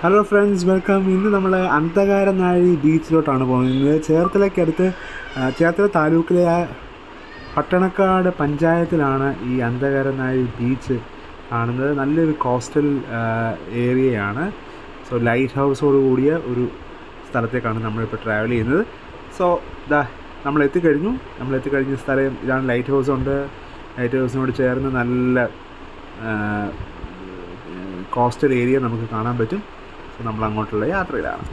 Hello friends, welcome. ഇന്ന് നമ്മൾ അന്ധകാരനാഴി ബീച്ചിലോട്ടാണ് പോകുന്നത്. ചേർത്തല താലൂക്കിലെ പട്ടണക്കാട് പഞ്ചായത്തിലാണ് ഈ അന്ധകാരനാഴി ബീച്ച് കാണുന്നത്. നല്ലൊരു കോസ്റ്റൽ ഏരിയയാണ്. സോ ലൈറ്റ് ഹൗസോട് കൂടിയ ഒരു സ്ഥലത്തേക്കാണ് നമ്മളിപ്പോൾ ട്രാവൽ ചെയ്യുന്നത്. സോ നമ്മൾ എത്തിക്കഴിഞ്ഞ സ്ഥലം ഇതാണ്. ലൈറ്റ് ഹൗസിനോട് ചേർന്ന് നല്ല കോസ്റ്റൽ ഏരിയ നമുക്ക് കാണാൻ പറ്റും. നമ്മൾ അങ്ങോട്ടുള്ള യാത്രയിലാണ്.